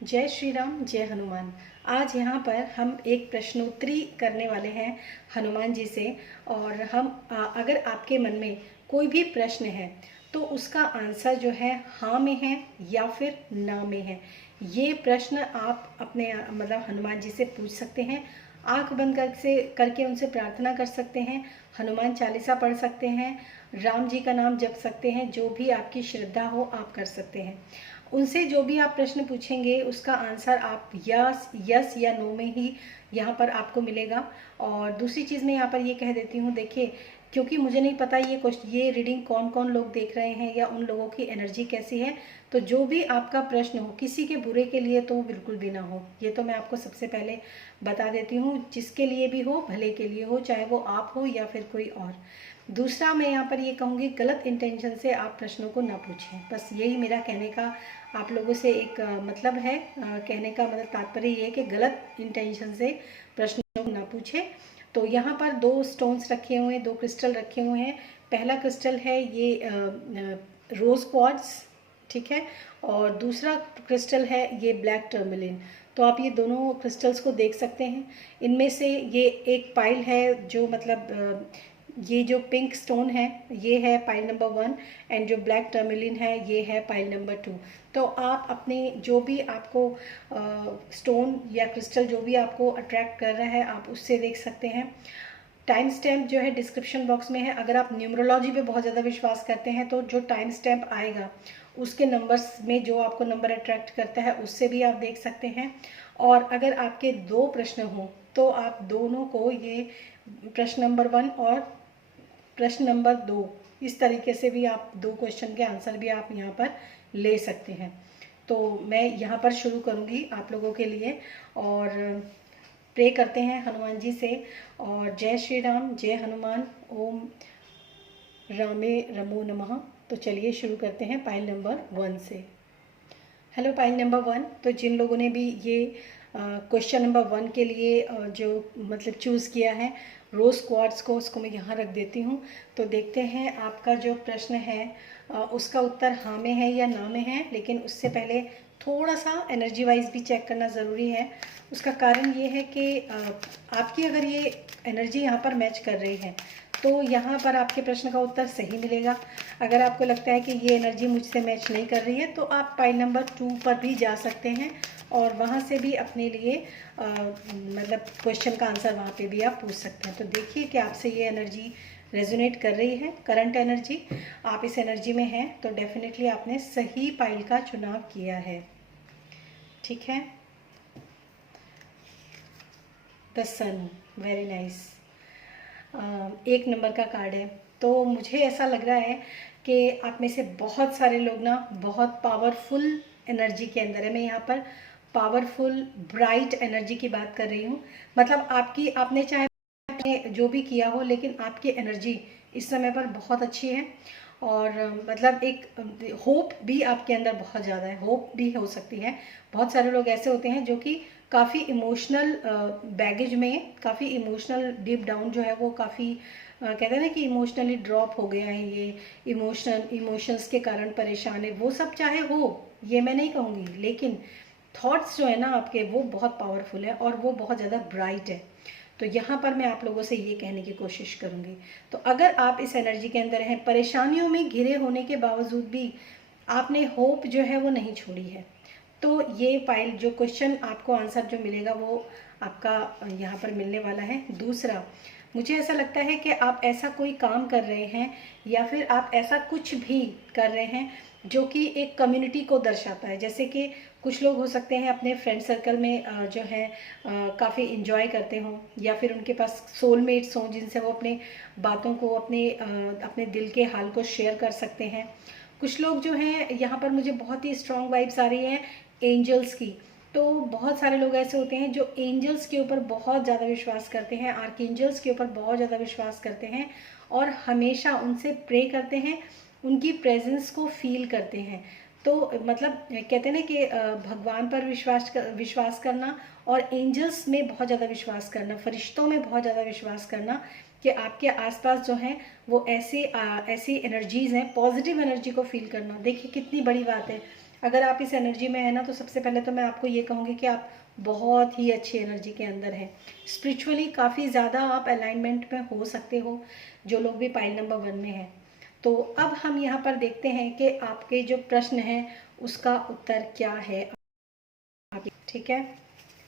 जय श्री राम, जय हनुमान। आज यहाँ पर हम एक प्रश्नोत्तरी करने वाले हैं हनुमान जी से। और हम अगर आपके मन में कोई भी प्रश्न है तो उसका आंसर जो है हाँ में है या फिर ना में है। ये प्रश्न आप अपने मतलब हनुमान जी से पूछ सकते हैं। आंख बंद करके उनसे प्रार्थना कर सकते हैं, हनुमान चालीसा पढ़ सकते हैं, राम जी का नाम जप सकते हैं। जो भी आपकी श्रद्धा हो आप कर सकते हैं। उनसे जो भी आप प्रश्न पूछेंगे उसका आंसर आप यस या नो में ही यहाँ पर आपको मिलेगा। और दूसरी चीज़ मैं यहाँ पर ये कह देती हूँ, देखिए, क्योंकि मुझे नहीं पता ये रीडिंग कौन कौन लोग देख रहे हैं या उन लोगों की एनर्जी कैसी है। तो जो भी आपका प्रश्न हो किसी के बुरे के लिए तो बिल्कुल भी ना हो, ये तो मैं आपको सबसे पहले बता देती हूँ। जिसके लिए भी हो, भले के लिए हो, चाहे वो आप हो या फिर कोई और। दूसरा मैं यहाँ पर ये कहूँगी, गलत इंटेंशन से आप प्रश्नों को ना पूछें। बस यही मेरा कहने का आप लोगों से एक मतलब है। कहने का मतलब तात्पर्य ये है कि गलत इंटेंशन से प्रश्नों को ना पूछें। तो यहाँ पर दो स्टोन्स रखे हुए हैं, दो क्रिस्टल रखे हुए हैं। पहला क्रिस्टल है ये रोज़ क्वार्ट्ज, ठीक है। और दूसरा क्रिस्टल है ये ब्लैक टर्मलिन। तो आप ये दोनों क्रिस्टल्स को देख सकते हैं। इनमें से ये एक पाइल है जो मतलब ये जो पिंक स्टोन है ये है पाइल नंबर 1, एंड जो ब्लैक टर्मलिन है ये है पाइल नंबर 2। तो आप अपने जो भी आपको स्टोन या क्रिस्टल जो भी आपको अट्रैक्ट कर रहा है आप उससे देख सकते हैं। टाइम स्टैम्प जो है डिस्क्रिप्शन बॉक्स में है। अगर आप न्यूमरोलॉजी पे बहुत ज़्यादा विश्वास करते हैं तो जो टाइम स्टैम्प आएगा उसके नंबर्स में जो आपको नंबर अट्रैक्ट करता है उससे भी आप देख सकते हैं। और अगर आपके दो प्रश्न हो तो आप दोनों को ये प्रश्न नंबर 1 और प्रश्न नंबर 2 इस तरीके से भी आप दो क्वेश्चन के आंसर भी आप यहाँ पर ले सकते हैं। तो मैं यहाँ पर शुरू करूँगी आप लोगों के लिए और प्रे करते हैं हनुमान जी से। और जय श्री राम, जय हनुमान, ओम रामे रमो नमः। तो चलिए शुरू करते हैं पाइल नंबर 1 से। Hello pile number 1। तो जिन लोगों ने भी ये क्वेश्चन नंबर 1 के लिए जो मतलब चूज़ किया है रोज़ क्वार्ट्ज को, उसको मैं यहाँ रख देती हूँ। तो देखते हैं आपका जो प्रश्न है उसका उत्तर हाँ में है या ना में है। लेकिन उससे पहले थोड़ा सा एनर्जी वाइज भी चेक करना ज़रूरी है। उसका कारण ये है कि आपकी अगर ये एनर्जी यहाँ पर मैच कर रही है तो यहाँ पर आपके प्रश्न का उत्तर सही मिलेगा। अगर आपको लगता है कि ये एनर्जी मुझसे मैच नहीं कर रही है तो आप पाइल नंबर 2 पर भी जा सकते हैं और वहाँ से भी अपने लिए मतलब क्वेश्चन का आंसर वहाँ पे भी आप पूछ सकते हैं। तो देखिए कि आपसे ये एनर्जी रेजोनेट कर रही है, करंट एनर्जी आप इस एनर्जी में हैं तो डेफिनेटली आपने सही पाइल का चुनाव किया है, ठीक है। The sun, very nice. एक नंबर का कार्ड है। तो मुझे ऐसा लग रहा है कि आप में से बहुत सारे लोग ना बहुत पावरफुल एनर्जी के अंदर है। मैं यहाँ पर पावरफुल ब्राइट एनर्जी की बात कर रही हूँ। मतलब आपकी आपने चाहे जो भी किया हो लेकिन आपकी एनर्जी इस समय पर बहुत अच्छी है। और मतलब एक होप भी आपके अंदर बहुत ज़्यादा है, होप भी हो सकती है। बहुत सारे लोग ऐसे होते हैं जो कि काफ़ी इमोशनल बैगेज में, काफ़ी इमोशनल डीप डाउन जो है वो काफ़ी कहते हैं ना कि इमोशनली ड्रॉप हो गया है, ये इमोशंस के कारण परेशान है। वो सब चाहे हो, ये मैं नहीं कहूँगी, लेकिन थॉट्स जो है ना आपके वो बहुत पावरफुल है और वो बहुत ज़्यादा ब्राइट है। तो यहाँ पर मैं आप लोगों से ये कहने की कोशिश करूँगी। तो अगर आप इस एनर्जी के अंदर हैं, परेशानियों में घिरे होने के बावजूद भी आपने होप जो है वो नहीं छोड़ी है, तो ये फाइल जो क्वेश्चन आपको आंसर जो मिलेगा वो आपका यहाँ पर मिलने वाला है। दूसरा, मुझे ऐसा लगता है कि आप ऐसा कोई काम कर रहे हैं या फिर आप ऐसा कुछ भी कर रहे हैं जो कि एक कम्युनिटी को दर्शाता है। जैसे कि कुछ लोग हो सकते हैं अपने फ्रेंड सर्कल में जो है काफ़ी इंजॉय करते हों या फिर उनके पास सोलमेट्स हों जिनसे वो अपने बातों को, अपने दिल के हाल को शेयर कर सकते हैं। कुछ लोग जो हैं यहाँ पर मुझे बहुत ही स्ट्रॉन्ग वाइब्स आ रही हैं एंजल्स की। तो बहुत सारे लोग ऐसे होते हैं जो एंजल्स के ऊपर बहुत ज़्यादा विश्वास करते हैं, आर्कएंजल्स के ऊपर बहुत ज़्यादा विश्वास करते हैं और हमेशा उनसे प्रे करते हैं, उनकी प्रेजेंस को फील करते हैं। तो मतलब कहते हैं ना कि भगवान पर विश्वास करना और एंजल्स में बहुत ज़्यादा विश्वास करना, फरिश्तों में बहुत ज़्यादा विश्वास करना कि आपके आसपास जो हैं वो ऐसी एनर्जीज़ हैं, पॉजिटिव एनर्जी को फील करना। देखिए कितनी बड़ी बात है। अगर आप इस एनर्जी में है ना, तो सबसे पहले तो मैं आपको ये कहूँगी कि आप बहुत ही अच्छी एनर्जी के अंदर हैं। स्पिरिचुअली काफ़ी ज़्यादा आप अलाइनमेंट में हो सकते हो, जो लोग भी पाइल नंबर 1 में हैं। तो अब हम यहाँ पर देखते हैं कि आपके जो प्रश्न हैं उसका उत्तर क्या है। ठीक है,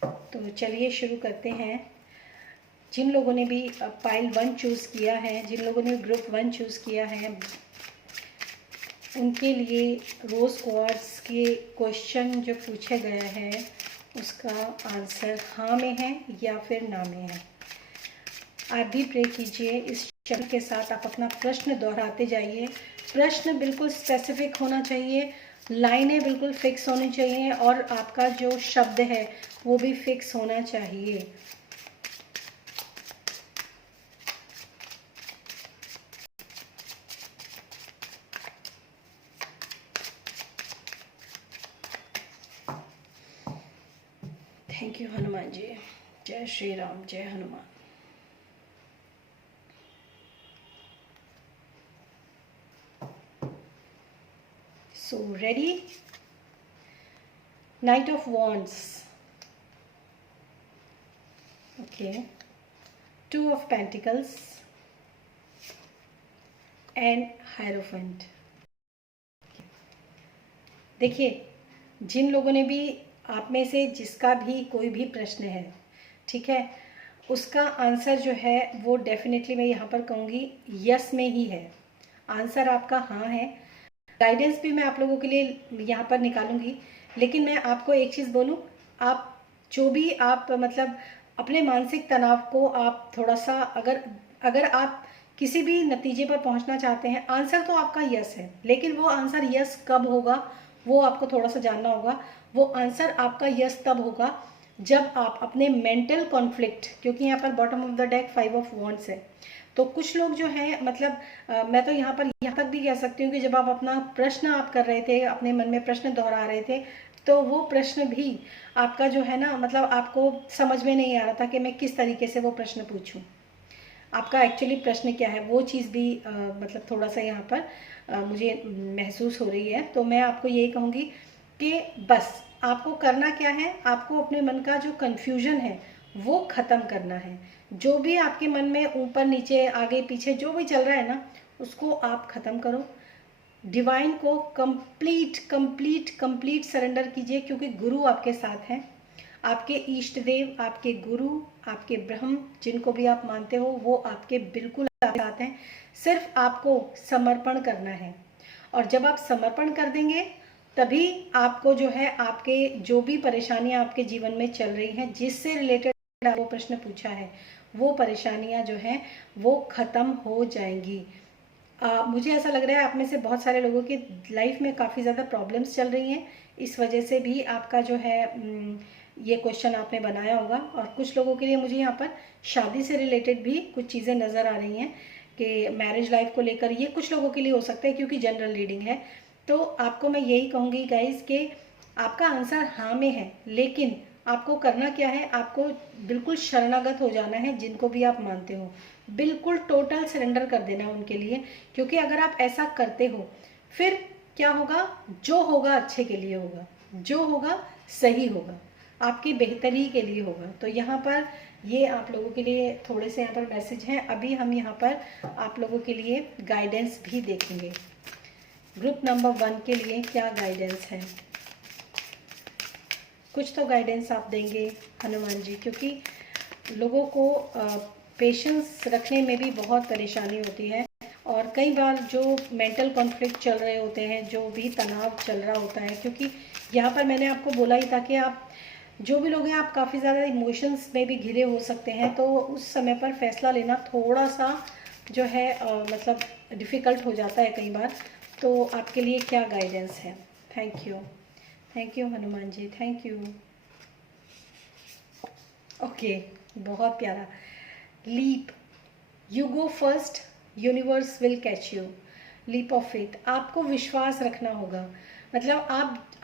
तो चलिए शुरू करते हैं। जिन लोगों ने भी पाइल 1 चूज़ किया है, जिन लोगों ने ग्रुप 1 चूज़ किया है, उनके लिए रोज़ क्वार्ट्स के क्वेश्चन जो पूछे गए हैं उसका आंसर हाँ में है या फिर ना में है। आप भी प्रे कीजिए, इस शब्द के साथ आप अपना प्रश्न दोहराते जाइए। प्रश्न बिल्कुल स्पेसिफिक होना चाहिए, लाइनें बिल्कुल फिक्स होनी चाहिए और आपका जो शब्द है वो भी फिक्स होना चाहिए। Thank you Hanuman ji. जय श्री राम, जय Hanuman. So ready? Knight of Wands. Okay. 2 of Pentacles and Hierophant. देखिए, जिन लोगों ने भी, आप में से जिसका भी कोई भी प्रश्न है, ठीक है, उसका आंसर जो है वो डेफिनेटली मैं यहाँ पर कहूँगी यस में ही है। आंसर आपका हाँ है। गाइडेंस भी मैं आप लोगों के लिए यहाँ पर निकालूंगी, लेकिन मैं आपको एक चीज़ बोलूँ, आप जो भी आप मतलब अपने मानसिक तनाव को आप थोड़ा सा, अगर आप किसी भी नतीजे पर पहुँचना चाहते हैं, आंसर तो आपका यस है, लेकिन वो आंसर यस कब होगा वो आपको थोड़ा सा जानना होगा। वो आंसर आपका यस तब होगा जब आप अपने मेंटल कॉन्फ्लिक्ट, क्योंकि यहाँ पर bottom of the deck 5 of wands है, तो कुछ लोग जो हैं मतलब मैं तो यहाँ पर यहाँ तक भी कह सकती हूँ कि जब आप अपना प्रश्न आप कर रहे थे, अपने मन में प्रश्न दोहरा रहे थे, तो वो प्रश्न भी आपका जो है ना, मतलब आपको समझ में नहीं आ रहा था कि मैं किस तरीके से वो प्रश्न पूछूं। आपका एक्चुअली प्रश्न क्या है वो चीज़ भी मतलब थोड़ा सा यहाँ पर मुझे महसूस हो रही है। तो मैं आपको यही कहूँगी कि बस आपको करना क्या है, आपको अपने मन का जो कन्फ्यूजन है वो ख़त्म करना है। जो भी आपके मन में ऊपर नीचे आगे पीछे जो भी चल रहा है ना, उसको आप ख़त्म करो। डिवाइन को कंप्लीट कंप्लीट कंप्लीट सरेंडर कीजिए, क्योंकि गुरु आपके साथ हैं। आपके इष्ट देव, आपके गुरु, आपके ब्रह्म, जिनको भी आप मानते हो, वो आपके बिल्कुल आपके साथ हैं। सिर्फ आपको समर्पण करना है, और जब आप समर्पण कर देंगे तभी आपको जो है, आपके जो भी परेशानियां आपके जीवन में चल रही हैं, जिससे रिलेटेड वो प्रश्न पूछा है, वो परेशानियां जो हैं वो ख़त्म हो जाएंगी। मुझे ऐसा लग रहा है आप में से बहुत सारे लोगों की लाइफ में काफ़ी ज़्यादा प्रॉब्लम्स चल रही हैं, इस वजह से भी आपका जो है ये क्वेश्चन आपने बनाया होगा। और कुछ लोगों के लिए मुझे यहाँ पर शादी से रिलेटेड भी कुछ चीज़ें नज़र आ रही हैं कि मैरिज लाइफ को लेकर, ये कुछ लोगों के लिए हो सकता है क्योंकि जनरल रीडिंग है। तो आपको मैं यही कहूँगी गाइज कि आपका आंसर हाँ में है, लेकिन आपको करना क्या है, आपको बिल्कुल शरणागत हो जाना है। जिनको भी आप मानते हो बिल्कुल टोटल सरेंडर कर देना उनके लिए, क्योंकि अगर आप ऐसा करते हो फिर क्या होगा, जो होगा अच्छे के लिए होगा, जो होगा सही होगा, आपकी बेहतरी के लिए होगा। तो यहाँ पर ये आप लोगों के लिए थोड़े से यहाँ पर मैसेज हैं। अभी हम यहाँ पर आप लोगों के लिए गाइडेंस भी देखेंगे। ग्रुप नंबर 1 के लिए क्या गाइडेंस है, कुछ तो गाइडेंस आप देंगे हनुमान जी, क्योंकि लोगों को पेशेंस रखने में भी बहुत परेशानी होती है, और कई बार जो मेंटल कॉन्फ्लिक्ट चल रहे होते हैं, जो भी तनाव चल रहा होता है, क्योंकि यहाँ पर मैंने आपको बोला ही था कि आप जो भी लोग हैं आप काफ़ी ज़्यादा इमोशंस में भी घिरे हो सकते हैं, तो उस समय पर फैसला लेना थोड़ा सा जो है मतलब डिफ़िकल्ट हो जाता है कई बार। तो आपके लिए क्या गाइडेंस है। Thank you Hanuman ji, thank you. Okay, बहुत प्यारा। Leap, you go first, universe will catch you. Leap of faith, आपको विश्वास रखना होगा। मतलब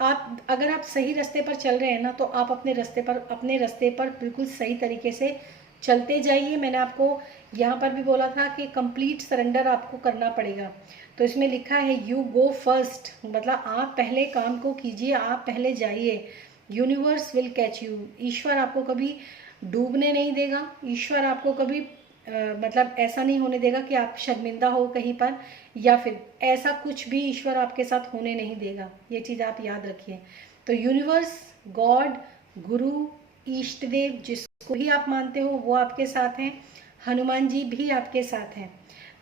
आप अगर आप सही रास्ते पर चल रहे हैं ना, तो आप अपने रास्ते पर बिल्कुल सही तरीके से चलते जाइए। मैंने आपको यहाँ पर भी बोला था कि कंप्लीट सरेंडर आपको करना पड़ेगा। तो इसमें लिखा है यू गो फर्स्ट, मतलब आप पहले काम को कीजिए, आप पहले जाइए। यूनिवर्स विल कैच यू, ईश्वर आपको कभी डूबने नहीं देगा, ईश्वर आपको कभी मतलब ऐसा नहीं होने देगा कि आप शर्मिंदा हो कहीं पर, या फिर ऐसा कुछ भी ईश्वर आपके साथ होने नहीं देगा। ये चीज़ आप याद रखिए। तो यूनिवर्स, गॉड, गुरु, इष्ट देव, जिसको भी आप मानते हो वो आपके साथ हैं, हनुमान जी भी आपके साथ हैं।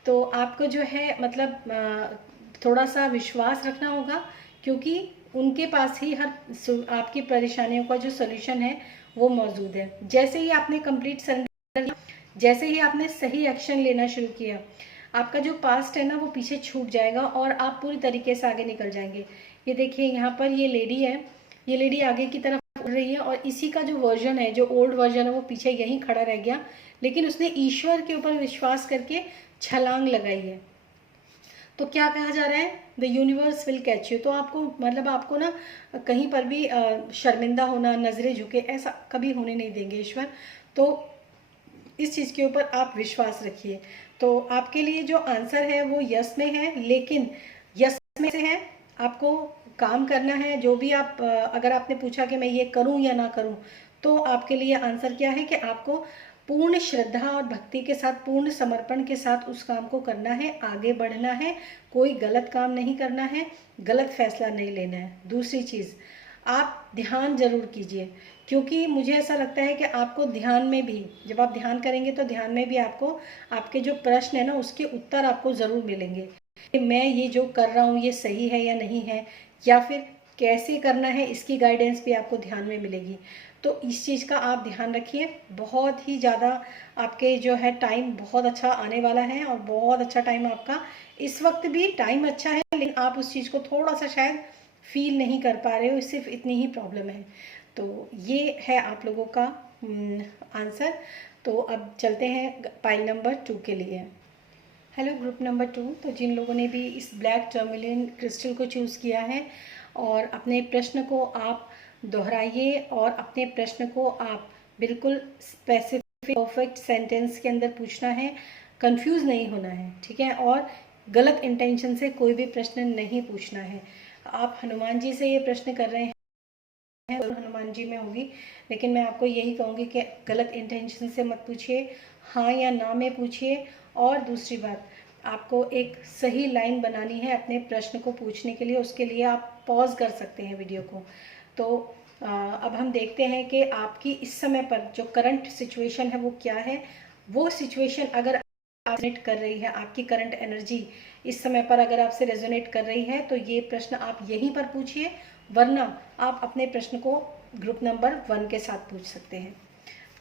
तो आपको जो है मतलब थोड़ा सा विश्वास रखना होगा, क्योंकि उनके पास ही हर आपकी परेशानियों का जो सोल्यूशन है वो मौजूद है। जैसे ही आपने कंप्लीट सरेंडर किया, जैसे ही आपने सही एक्शन लेना शुरू किया, आपका जो पास्ट है ना वो पीछे छूट जाएगा और आप पूरी तरीके से आगे निकल जाएंगे। ये देखिए यहाँ पर ये लेडी है, ये लेडी आगे की तरफ उड़ रही है और इसी का जो वर्जन है, जो ओल्ड वर्जन है, वो पीछे यहीं खड़ा रह गया, लेकिन उसने ईश्वर के ऊपर विश्वास करके छलांग लगाई है। तो क्या कहा जा रहा है, the universe will catch you. तो आपको मतलब आपको ना कहीं पर भी शर्मिंदा होना, नज़रें झुके, ऐसा कभी होने नहीं देंगे ईश्वर। तो इस चीज़ के ऊपर आप विश्वास रखिए। तो आपके लिए जो आंसर है वो यस में है, लेकिन यस में से है, आपको काम करना है। जो भी आप अगर आपने पूछा कि मैं ये करूं या ना करूं, तो आपके लिए आंसर क्या है कि आपको पूर्ण श्रद्धा और भक्ति के साथ, पूर्ण समर्पण के साथ उस काम को करना है, आगे बढ़ना है, कोई गलत काम नहीं करना है, गलत फैसला नहीं लेना है। दूसरी चीज़, आप ध्यान जरूर कीजिए, क्योंकि मुझे ऐसा लगता है कि आपको ध्यान में भी, जब आप ध्यान करेंगे तो ध्यान में भी आपको आपके जो प्रश्न है ना उसके उत्तर आपको ज़रूर मिलेंगे कि मैं ये जो कर रहा हूँ ये सही है या नहीं है, या फिर कैसे करना है, इसकी गाइडेंस भी आपको ध्यान में मिलेगी। तो इस चीज़ का आप ध्यान रखिए। बहुत ही ज़्यादा आपके जो है टाइम बहुत अच्छा आने वाला है, और बहुत अच्छा टाइम आपका, इस वक्त भी टाइम अच्छा है, लेकिन आप उस चीज़ को थोड़ा सा शायद फील नहीं कर पा रहे हो, सिर्फ इतनी ही प्रॉब्लम है। तो ये है आप लोगों का आंसर। तो अब चलते हैं पाइल नंबर 2 के लिए। हेलो ग्रुप नंबर 2, तो जिन लोगों ने भी इस ब्लैक टर्मलिन क्रिस्टल को चूज़ किया है, और अपने प्रश्न को आप दोहराइए और अपने प्रश्न को आप बिल्कुल स्पेसिफिक परफेक्ट सेंटेंस के अंदर पूछना है, कंफ्यूज नहीं होना है, ठीक है। और गलत इंटेंशन से कोई भी प्रश्न नहीं पूछना है। आप हनुमान जी से ये प्रश्न कर रहे हैं तो हनुमान जी में होगी, लेकिन मैं आपको यही कहूँगी कि गलत इंटेंशन से मत पूछिए, हाँ या ना में पूछिए। और दूसरी बात, आपको एक सही लाइन बनानी है अपने प्रश्न को पूछने के लिए, उसके लिए आप पॉज कर सकते हैं वीडियो को। तो अब हम देखते हैं कि आपकी इस समय पर जो करंट सिचुएशन है वो क्या है। वो सिचुएशन अगर आप रेजोनेट कर रही है, आपकी करंट एनर्जी इस समय पर अगर आपसे रेजोनेट कर रही है, तो ये प्रश्न आप यहीं पर पूछिए, वरना आप अपने प्रश्न को ग्रुप नंबर 1 के साथ पूछ सकते हैं।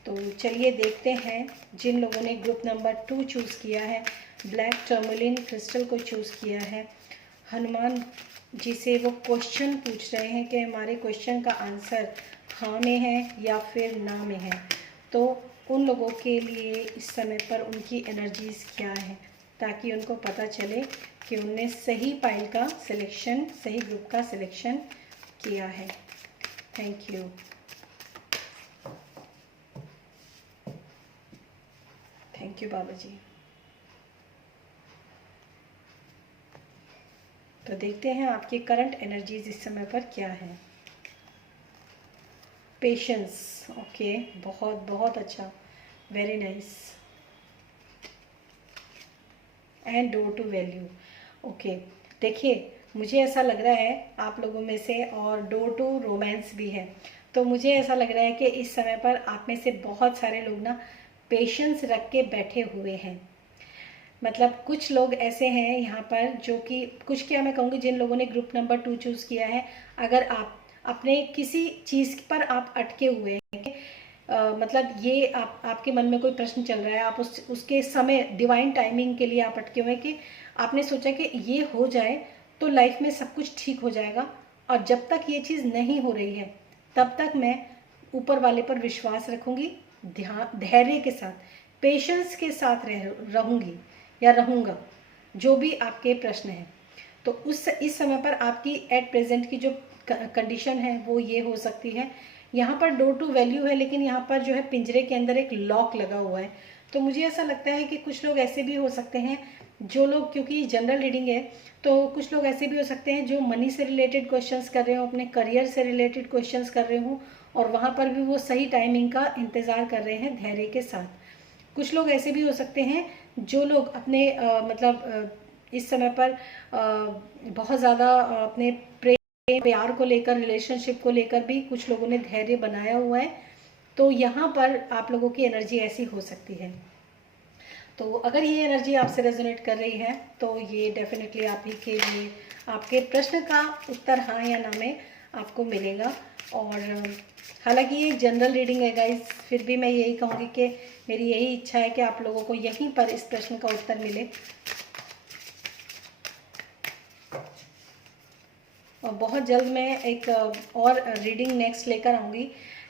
तो चलिए देखते हैं, जिन लोगों ने ग्रुप नंबर 2 चूज़ किया है, ब्लैक टर्मलिन क्रिस्टल को चूज़ किया है, हनुमान जी से वो क्वेश्चन पूछ रहे हैं कि हमारे क्वेश्चन का आंसर हाँ में है या फिर ना में है। तो उन लोगों के लिए इस समय पर उनकी एनर्जीज़ क्या है, ताकि उनको पता चले कि उनने सही पाइल का सिलेक्शन, सही ग्रुप का सिलेक्शन किया है। Thank you. थैंक यू बाबा जी। तो देखते हैं आपकी करंट एनर्जीज इस समय पर क्या है। पेशेंस, ओके, बहुत बहुत अच्छा, very nice. And door to value, okay. देखिए मुझे ऐसा लग रहा है आप लोगों में से, और डोर टू रोमांस भी है। तो मुझे ऐसा लग रहा है कि इस समय पर आप में से बहुत सारे लोग ना पेशेंस रख के बैठे हुए हैं। मतलब कुछ लोग ऐसे हैं यहाँ पर जो कि, कुछ क्या मैं कहूँगी, जिन लोगों ने ग्रुप नंबर 2 चूज़ किया है, अगर आप अपने किसी चीज़ पर आप अटके हुए हैं कि मतलब ये आपके मन में कोई प्रश्न चल रहा है, आप उसके समय डिवाइन टाइमिंग के लिए आप अटके हुए हैं कि आपने सोचा कि ये हो जाए तो लाइफ में सब कुछ ठीक हो जाएगा, और जब तक ये चीज़ नहीं हो रही है तब तक मैं ऊपर वाले पर विश्वास रखूँगी, ध्यान धैर्य के साथ, पेशेंस के साथ रहूँगी या रहूँगा, जो भी आपके प्रश्न हैं। तो इस समय पर आपकी एट प्रेजेंट की जो कंडीशन है वो ये हो सकती है। यहाँ पर डोर टू वैल्यू है, लेकिन यहाँ पर जो है पिंजरे के अंदर एक लॉक लगा हुआ है, तो मुझे ऐसा लगता है कि कुछ लोग ऐसे भी हो सकते हैं, जो लोग, क्योंकि जनरल रीडिंग है, तो कुछ लोग ऐसे भी हो सकते हैं जो मनी से रिलेटेड क्वेश्चंस कर रहे हो, अपने करियर से रिलेटेड क्वेश्चंस कर रहे हो, और वहाँ पर भी वो सही टाइमिंग का इंतज़ार कर रहे हैं धैर्य के साथ। कुछ लोग ऐसे भी हो सकते हैं जो लोग अपने इस समय पर बहुत ज़्यादा अपने प्यार को लेकर, रिलेशनशिप को लेकर भी कुछ लोगों ने धैर्य बनाया हुआ है। तो यहाँ पर आप लोगों की एनर्जी ऐसी हो सकती है। तो अगर ये एनर्जी आपसे रेजोनेट कर रही है तो ये डेफिनेटली आप ही के लिए, आपके प्रश्न का उत्तर हाँ या ना में आपको मिलेगा। और हालांकि ये जनरल रीडिंग है गाइस, फिर भी मैं यही कहूँगी कि मेरी यही इच्छा है कि आप लोगों को यहीं पर इस प्रश्न का उत्तर मिले। और बहुत जल्द मैं एक और रीडिंग नेक्स्ट लेकर आऊँगी,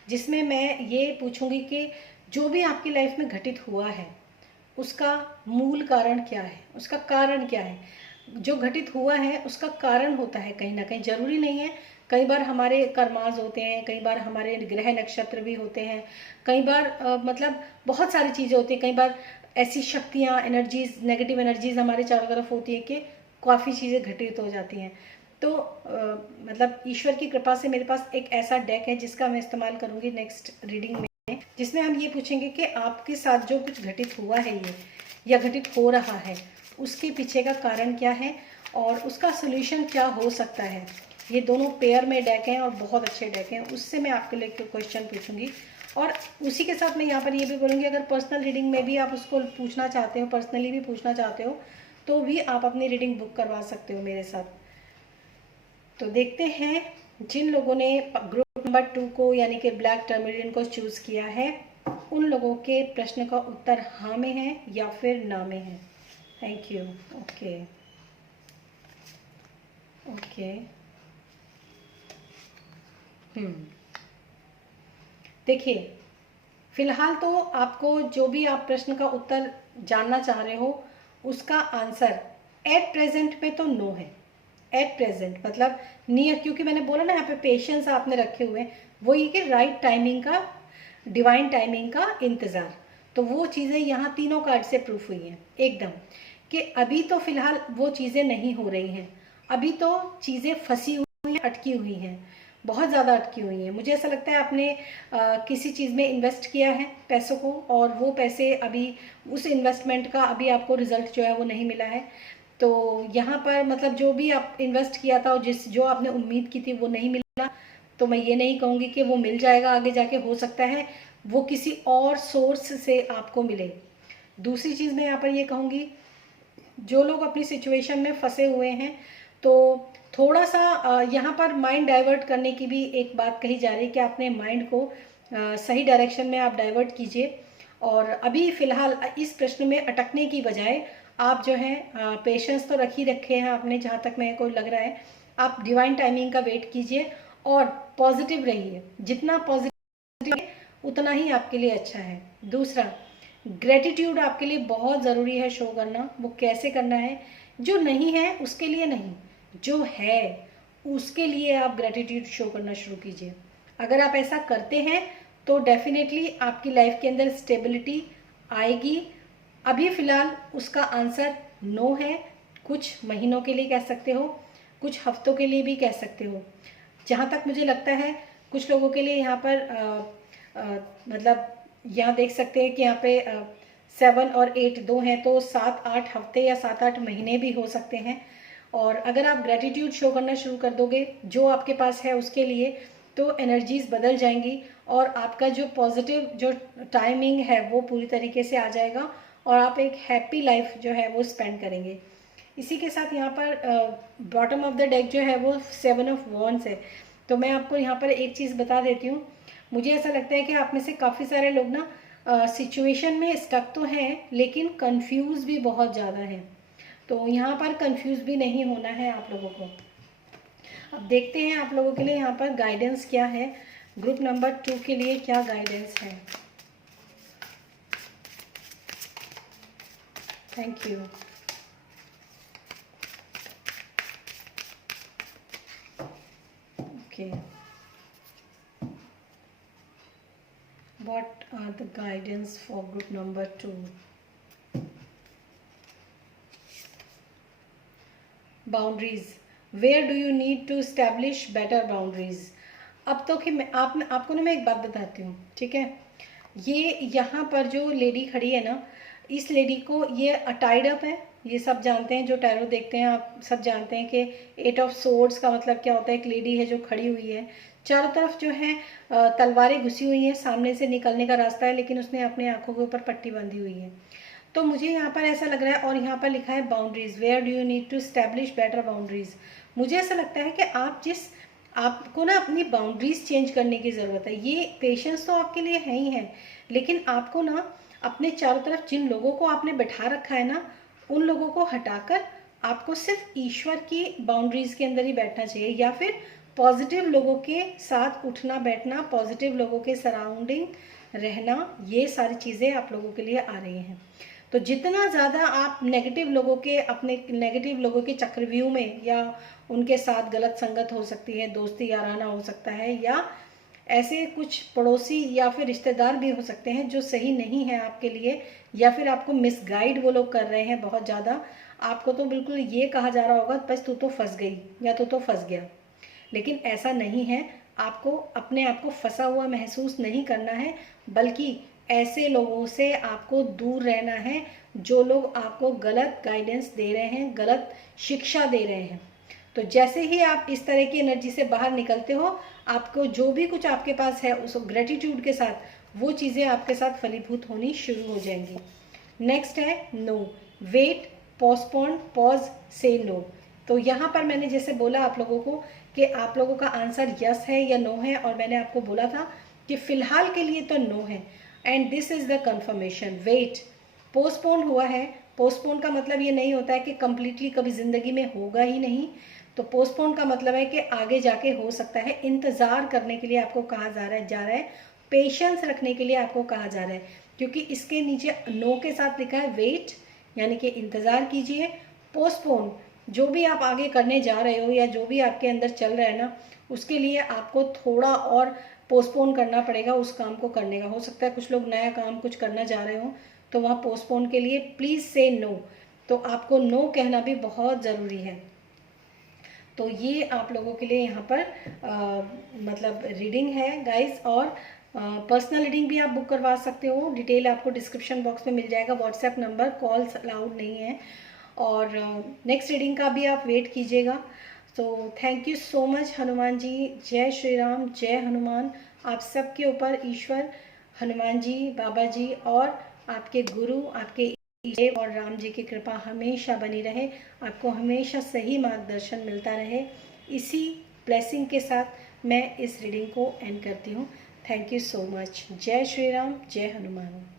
जिसमें मैं ये पूछूंगी कि जो भी आपकी लाइफ में घटित हुआ है उसका मूल कारण क्या है, उसका कारण क्या है। जो घटित हुआ है उसका कारण होता है कहीं ना कहीं, जरूरी नहीं है। कई बार हमारे कर्माज होते हैं, कई बार हमारे ग्रह नक्षत्र भी होते हैं, कई बार मतलब बहुत सारी चीज़ें होती हैं। कई बार ऐसी शक्तियाँ, एनर्जीज, नेगेटिव एनर्जीज हमारे चारों तरफ होती है कि काफ़ी चीज़ें घटित हो जाती हैं। तो मतलब ईश्वर की कृपा से मेरे पास एक ऐसा डेक है जिसका मैं इस्तेमाल करूँगी नेक्स्ट रीडिंग में, जिसमें हम ये पूछेंगे कि आपके साथ जो कुछ घटित हुआ है ये, या घटित हो रहा है, उसके पीछे का कारण क्या है और उसका सोल्यूशन क्या हो सकता है। ये दोनों पेयर में डेक हैं और बहुत अच्छे डेक हैं, उससे मैं आपके लिए क्वेश्चन पूछूंगी। और उसी के साथ मैं यहाँ पर ये भी बोलूँगी, अगर पर्सनल रीडिंग में भी आप उसको पूछना चाहते हो, पर्सनली भी पूछना चाहते हो, तो भी आप अपनी रीडिंग बुक करवा सकते हो मेरे साथ। तो देखते हैं जिन लोगों ने ग्रुप नंबर 2 को यानी कि ब्लैक टर्मरिन को चूज़ किया है, उन लोगों के प्रश्न का उत्तर हाँ में है या फिर ना में है। Thank you. Okay okay. देखिए, फिलहाल तो आपको जो भी आप प्रश्न का उत्तर जानना चाह रहे हो उसका आंसर एट प्रेजेंट पे तो नो है। एट प्रेजेंट मतलब नियर, क्योंकि मैंने बोला ना यहाँ पे पेशेंस आपने रखे हुए हैं, वो ये कि राइट टाइमिंग का, डिवाइन टाइमिंग का इंतज़ार। तो वो चीज़ें यहाँ तीनों कार्ड से प्रूफ हुई हैं एकदम, कि अभी तो फिलहाल वो चीज़ें नहीं हो रही हैं, अभी तो चीज़ें फंसी हुई हैं, अटकी हुई हैं, बहुत ज़्यादा अटकी हुई हैं। मुझे ऐसा लगता है आपने किसी चीज़ में इन्वेस्ट किया है पैसों को, और वो पैसे अभी, उस इन्वेस्टमेंट का अभी आपको रिजल्ट जो है वो नहीं मिला है। तो यहाँ पर मतलब जो भी आप इन्वेस्ट किया था और जो आपने उम्मीद की थी वो नहीं मिला, तो मैं ये नहीं कहूँगी कि वो मिल जाएगा आगे जाके, हो सकता है वो किसी और सोर्स से आपको मिले। दूसरी चीज़ मैं यहाँ पर ये कहूँगी, जो लोग अपनी सिचुएशन में फंसे हुए हैं, तो थोड़ा सा यहाँ पर माइंड डाइवर्ट करने की भी एक बात कही जा रही है कि अपने माइंड को सही डायरेक्शन में आप डाइवर्ट कीजिए। और अभी फ़िलहाल इस प्रश्न में अटकने की बजाय आप जो है पेशेंस तो रख ही रखे हैं आपने, जहाँ तक मेरे को लग रहा है। आप डिवाइन टाइमिंग का वेट कीजिए और पॉजिटिव रहिए, जितना पॉजिटिव उतना ही आपके लिए अच्छा है। दूसरा, ग्रेटिट्यूड आपके लिए बहुत ज़रूरी है शो करना। वो कैसे करना है, जो नहीं है उसके लिए नहीं, जो है उसके लिए आप ग्रेटिट्यूड शो करना शुरू कीजिए। अगर आप ऐसा करते हैं तो डेफिनेटली आपकी लाइफ के अंदर स्टेबिलिटी आएगी। अभी फ़िलहाल उसका आंसर नो है, कुछ महीनों के लिए कह सकते हो, कुछ हफ्तों के लिए भी कह सकते हो। जहाँ तक मुझे लगता है कुछ लोगों के लिए यहाँ पर मतलब यहाँ देख सकते हैं कि यहाँ पे 7 और 8 दो हैं, तो 7-8 हफ्ते या 7-8 महीने भी हो सकते हैं। और अगर आप ग्रेटिट्यूड शो करना शुरू कर दोगे जो आपके पास है उसके लिए, तो एनर्जीज बदल जाएंगी और आपका जो पॉजिटिव जो टाइमिंग है वो पूरी तरीके से आ जाएगा और आप एक हैप्पी लाइफ जो है वो स्पेंड करेंगे। इसी के साथ यहाँ पर बॉटम ऑफ द डेक जो है वो 7 ऑफ वॉन्ड्स है। तो मैं आपको यहाँ पर एक चीज़ बता देती हूँ, मुझे ऐसा लगता है कि आप में से काफ़ी सारे लोग ना सिचुएशन में स्टक तो हैं लेकिन कंफ्यूज भी बहुत ज़्यादा हैं। तो यहाँ पर कंफ्यूज भी नहीं होना है आप लोगों को। अब देखते हैं आप लोगों के लिए यहाँ पर गाइडेंस क्या है, ग्रुप नंबर 2 के लिए क्या गाइडेंस है। Thank you. Okay, what are the guidance for group number 2? Boundaries. Where do you need to establish better boundaries? अब तो कि मैं आपको ना मैं एक बात बताती हूँ, ठीक है। ये यहाँ पर जो लेडी खड़ी है ना, इस लेडी को ये टाइड अप है। ये सब जानते हैं, जो टैरो देखते हैं आप सब जानते हैं कि 8 ऑफ सोर्ड्स का मतलब क्या होता है। एक लेडी है जो खड़ी हुई है, चारों तरफ जो है तलवारें घुसी हुई हैं, सामने से निकलने का रास्ता है, लेकिन उसने अपने आंखों के ऊपर पट्टी बांधी हुई है। तो मुझे यहाँ पर ऐसा लग रहा है, और यहाँ पर लिखा है boundaries, where do you need to establish better boundaries. मुझे ऐसा लगता है कि आपको ना अपनी बाउंड्रीज चेंज करने की ज़रूरत है। ये पेशेंस तो आपके लिए है ही है, लेकिन आपको ना अपने चारों तरफ जिन लोगों को आपने बैठा रखा है ना, उन लोगों को हटाकर आपको सिर्फ ईश्वर की बाउंड्रीज के अंदर ही बैठना चाहिए, या फिर पॉजिटिव लोगों के साथ उठना बैठना, पॉजिटिव लोगों के सराउंडिंग रहना, ये सारी चीज़ें आप लोगों के लिए आ रही हैं। तो जितना ज़्यादा आप नेगेटिव लोगों के, अपने नेगेटिव लोगों के चक्रव्यूह में, या उनके साथ गलत संगत हो सकती है, दोस्ती याराना हो सकता है, या ऐसे कुछ पड़ोसी या फिर रिश्तेदार भी हो सकते हैं जो सही नहीं है आपके लिए, या फिर आपको मिसगाइड वो लोग कर रहे हैं बहुत ज़्यादा। आपको तो बिल्कुल ये कहा जा रहा होगा बस तू तो फंस गई या तू तो फंस गया, लेकिन ऐसा नहीं है। आपको अपने आप को फंसा हुआ महसूस नहीं करना है, बल्कि ऐसे लोगों से आपको दूर रहना है जो लोग आपको गलत गाइडेंस दे रहे हैं, गलत शिक्षा दे रहे हैं। तो जैसे ही आप इस तरह की एनर्जी से बाहर निकलते हो, आपको जो भी कुछ आपके पास है उस ग्रेटिट्यूड के साथ वो चीज़ें आपके साथ फलीभूत होनी शुरू हो जाएंगी। नेक्स्ट है नो, वेट, पोस्टपोन, पॉज, से नो। तो यहाँ पर मैंने जैसे बोला आप लोगों को कि आप लोगों का आंसर यस है या नो है, और मैंने आपको बोला था कि फ़िलहाल के लिए तो नो है, and this is the confirmation. Wait, postpone हुआ है। पोस्टपोन का मतलब ये नहीं होता है कि कम्प्लीटली कभी ज़िंदगी में होगा ही नहीं। तो पोस्टपोन का मतलब है कि आगे जाके हो सकता है। इंतज़ार करने के लिए आपको कहा जा रहा है, पेशेंस रखने के लिए आपको कहा जा रहा है, क्योंकि इसके नीचे नो के साथ लिखा है वेट, यानी कि इंतज़ार कीजिए। पोस्टपोन, जो भी आप आगे करने जा रहे हो या जो भी आपके अंदर चल रहा है ना, उसके लिए आपको थोड़ा और पोस्टपोन करना पड़ेगा उस काम को करने का। हो सकता है कुछ लोग नया काम कुछ करना जा रहे हो, तो वहाँ पोस्टपोन के लिए प्लीज़ से नो। तो आपको नो कहना भी बहुत ज़रूरी है। तो ये आप लोगों के लिए यहाँ पर मतलब रीडिंग है गाइस, और पर्सनल रीडिंग भी आप बुक करवा सकते हो। डिटेल आपको डिस्क्रिप्शन बॉक्स में मिल जाएगा, व्हाट्सएप नंबर, कॉल्स अलाउड नहीं है। और नेक्स्ट रीडिंग का भी आप वेट कीजिएगा। तो thank you so much Hanuman ji. जय श्री राम, जय हनुमान। आप सबके ऊपर ईश्वर, हनुमान जी, बाबा जी और आपके गुरु, आपके देव और राम जी की कृपा हमेशा बनी रहे। आपको हमेशा सही मार्गदर्शन मिलता रहे। इसी ब्लेसिंग के साथ मैं इस रीडिंग को एंड करती हूँ। Thank you so much. जय श्री राम, जय हनुमान।